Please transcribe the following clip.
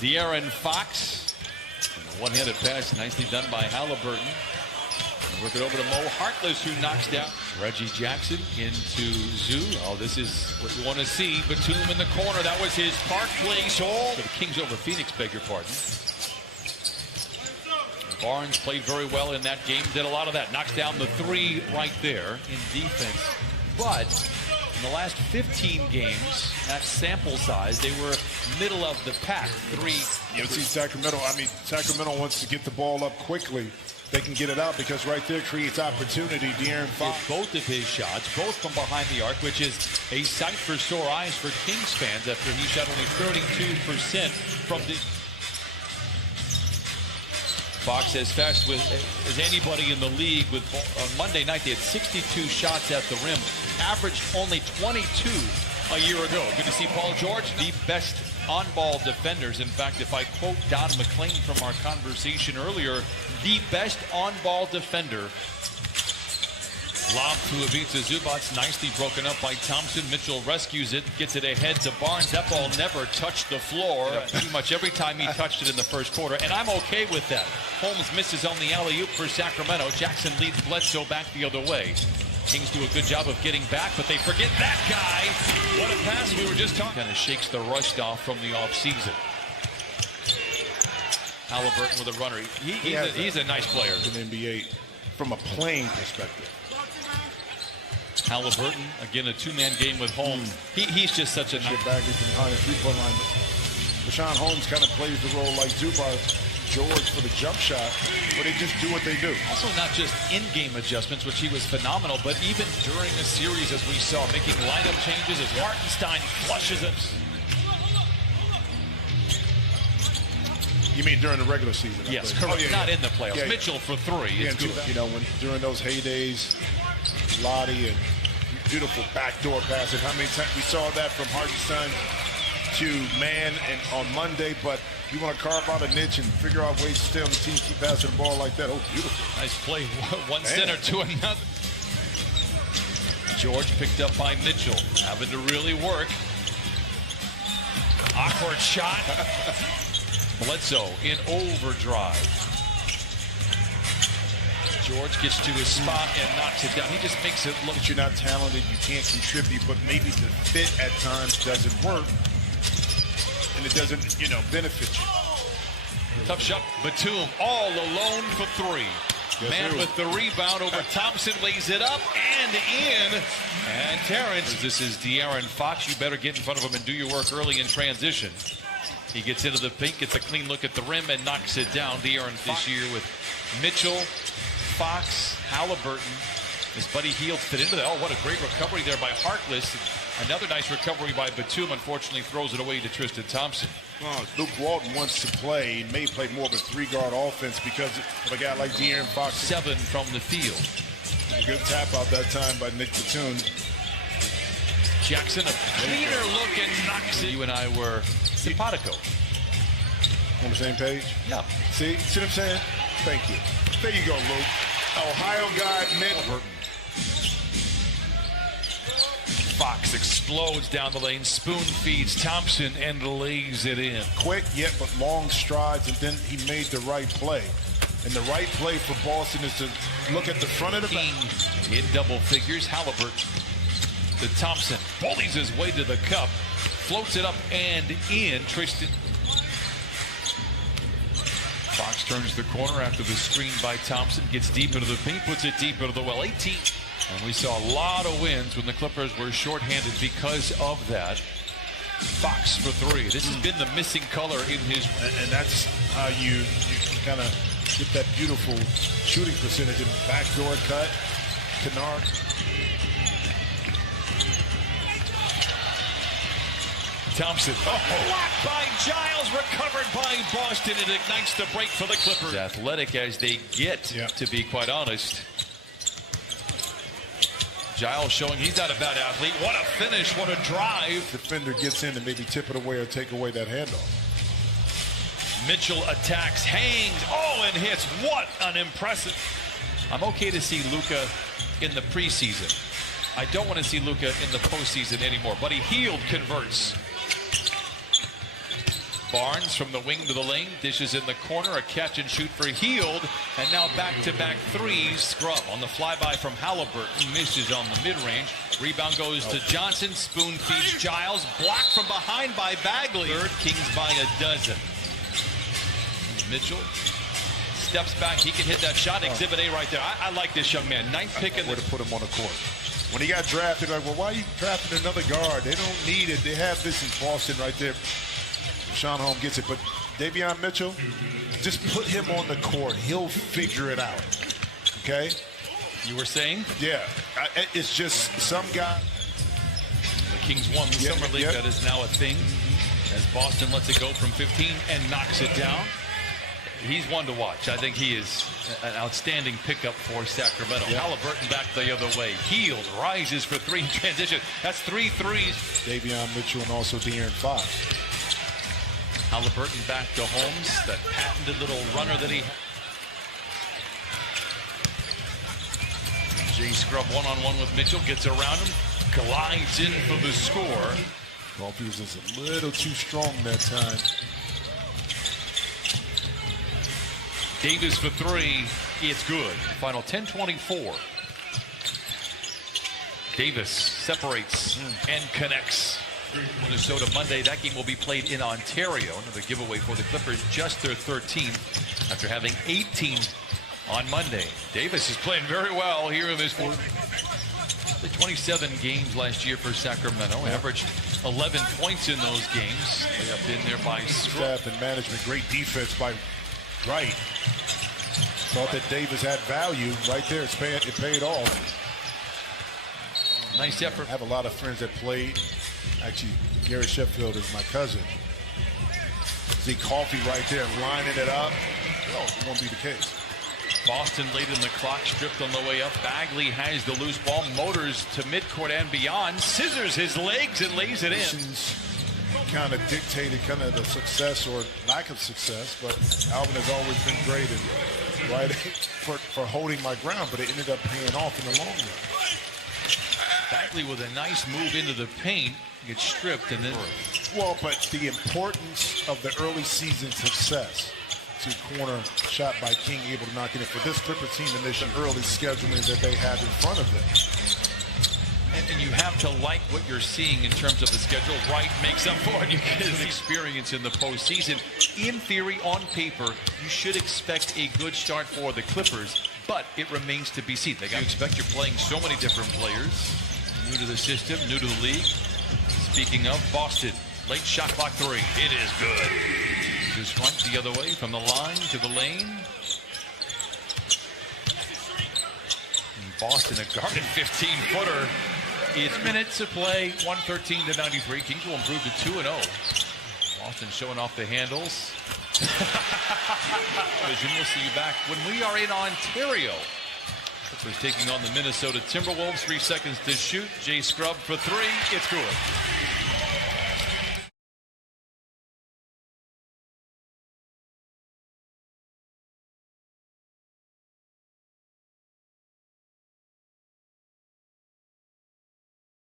De'Aaron Fox. And a one-handed pass nicely done by Halliburton. Work it over to Mo Harkless, who knocks down Reggie Jackson into Zoo. Oh, this is what you want to see. Batum in the corner. That was his Park Place hole. The Kings over Phoenix, beg your pardon. Barnes played very well in that game. Did a lot of that. Knocks down the three right there in defense. But in the last 15 games, that sample size, they were middle of the pack. You see Sacramento. I mean, Sacramento wants to get the ball up quickly. They can get it out because right there creates opportunity. De'Aaron Fox. Both of his shots, both from behind the arc, which is a sight for sore eyes for Kings fans after he shot only 32% from the... Fox as fast as anybody in the league. On Monday night, they had 62 shots at the rim, averaged only 22 a year ago. Good to see Paul George, the best on-ball defenders. In fact, if I quote Don McClain from our conversation earlier, the best on-ball defender. Lob to Ivica Zubac, nicely broken up by Thompson. Mitchell rescues it, gets it ahead to Barnes. That ball never touched the floor pretty much every time he touched it in the first quarter, and I'm okay with that. Holmes misses on the alley-oop for Sacramento. Jackson leads Bledsoe back the other way. Kings do a good job of getting back, but they forget that guy. What a pass we were just talking. Kind of shakes the rust off from the offseason. Halliburton with a runner. He's a nice player. In the NBA from a playing perspective. Halliburton, again, a two-man game with Holmes. He's just such a nice baggage behind the three-point line. Rashawn Holmes kind of plays the role like Zubac, George for the jump shot, but they just do what they do. Also not just in-game adjustments, which he was phenomenal, but even during a series, as we saw, making lineup changes as Hartenstein flushes it. You mean during the regular season? Yes, correct. Not in the playoffs. Mitchell for three. Yeah, you know, during those heydays, Lottie and beautiful backdoor passes. How many times we saw that from Hartenstein to man and on Monday, but you want to carve out a niche and figure out ways to stay on the team, keep passing the ball like that. Oh, beautiful. Nice play. One center to another. George picked up by Mitchell, having to really work. Awkward shot. Bledsoe in overdrive. George gets to his spot and knocks it down. He just makes it look. You're not talented, you can't contribute, but maybe the fit at times doesn't work, and it doesn't, benefit you. Tough shot. Batum all alone for three. Yes, man with the rebound over Thompson, lays it up and in. And Terrence, this is De'Aaron Fox. You better get in front of him and do your work early in transition. He gets into the paint, gets a clean look at the rim, and knocks it down. De'Aaron this year with Mitchell, Fox, Halliburton. His buddy Hield fit into that. Oh, what a great recovery there by Harkless. Another nice recovery by Batum. Unfortunately, throws it away to Tristan Thompson. Well, Luke Walton wants to play. He may play more of a three-guard offense because of a guy like De'Aaron Fox. 7 from the field. A good tap out that time by Nick Batum. Jackson, a cleaner look and knocks it. You and I were simpatico. On the same page? Yeah. See what I'm saying? Thank you. There you go, Luke. Ohio guy, Mitt. Fox explodes down the lane, spoon feeds Thompson and lays it in. Quick, yet but long strides, and then he made the right play. And the right play for Boston is to look at the front of the back. In double figures, Halliburton to Thompson. Bullies his way to the cup. Floats it up and in. Tristan. Fox turns the corner after the screen by Thompson. Gets deep into the paint, puts it deep into the well. 18. And we saw a lot of wins when the Clippers were shorthanded because of that. Fox for three. This has been the missing color in his. And that's how you kind of get that beautiful shooting percentage. And backdoor cut. Kennard. Thompson. Blocked by Giles, recovered by Boston. It ignites the break for the Clippers. Athletic as they get, to be quite honest. Giles showing he's not a bad athlete. What a finish, what a drive. Defender gets in and maybe tip it away or take away that handoff. Mitchell attacks, hangs, and hits. What an impressive. I'm okay to see Luka in the preseason. I don't want to see Luka in the postseason anymore, but Hield converts. Barnes from the wing to the lane, dishes in the corner, a catch and shoot for Hield, and now back-to-back threes. Scrub on the flyby from Halliburton, misses on the mid-range. Rebound goes to Johnson, spoon feeds Giles, blocked from behind by Bagley. Third, Kings by a dozen. Mitchell steps back, he can hit that shot. Exhibit A right there. I like this young man. Ninth pick in the... to put him on the court. When he got drafted, like, well, why are you drafting another guard? They don't need it. They have this in Boston right there. Sean Holm gets it, but Davion Mitchell, just put him on the court. He'll figure it out, okay? You were saying? Yeah, it's just some guy. The Kings won the Summer League. That is now a thing as Boston lets it go from 15 and knocks it down. He's one to watch. I think he is an outstanding pickup for Sacramento. Halliburton back the other way. Hield rises for three in transition. That's 3 threes. Davion Mitchell and also De'Aaron Fox. Halliburton back to Holmes, that patented little runner that he had. Jay Scrub one-on-one with Mitchell, gets around him, glides in for the score. Coffee was just a little too strong that time. Davis for three, it's good. Final 10-24. Davis separates and connects. Minnesota Monday, that game will be played in Ontario. Another giveaway for the Clippers, just their 13th after having 18 on Monday. Davis is playing very well here in this one. The 27 games last year for Sacramento, averaged 11 points in those games. They have been there by staff and management. Great defense by Wright. Thought that Davis had value right there. It paid off. Nice effort. I have a lot of friends that played. Actually, Gary Sheffield is my cousin. See Coffee right there lining it up. No, it won't be the case. Boston late in the clock, stripped on the way up. Bagley has the loose ball, motors to midcourt and beyond, scissors his legs and lays it in. Kind of dictated kind of the success or lack of success, but Alvin has always been great and right for holding my ground, but it ended up paying off in the long run. Bagley with a nice move into the paint, gets stripped and then... Well, but the importance of the early season success. To corner shot by King, able to knock it in for this Clipper team and this early scheduling that they have in front of them. And you have to like what you're seeing in terms of the schedule. Wright makes up for it. You get his experience in the postseason. In theory, on paper, you should expect a good start for the Clippers, but it remains to be seen. You expect you're playing so many different players. New to the system, new to the league. Speaking of, Boston, late shot clock three. It is good. Just front the other way from the line to the lane. And Boston, a guarded 15-footer. It's minutes to play, 113-93. Kings will improve to 2-0. Boston showing off the handles. Vision, we'll see you back when we are in Ontario. Clippers taking on the Minnesota Timberwolves. 3 seconds to shoot. Jay Scrub for three. It's good.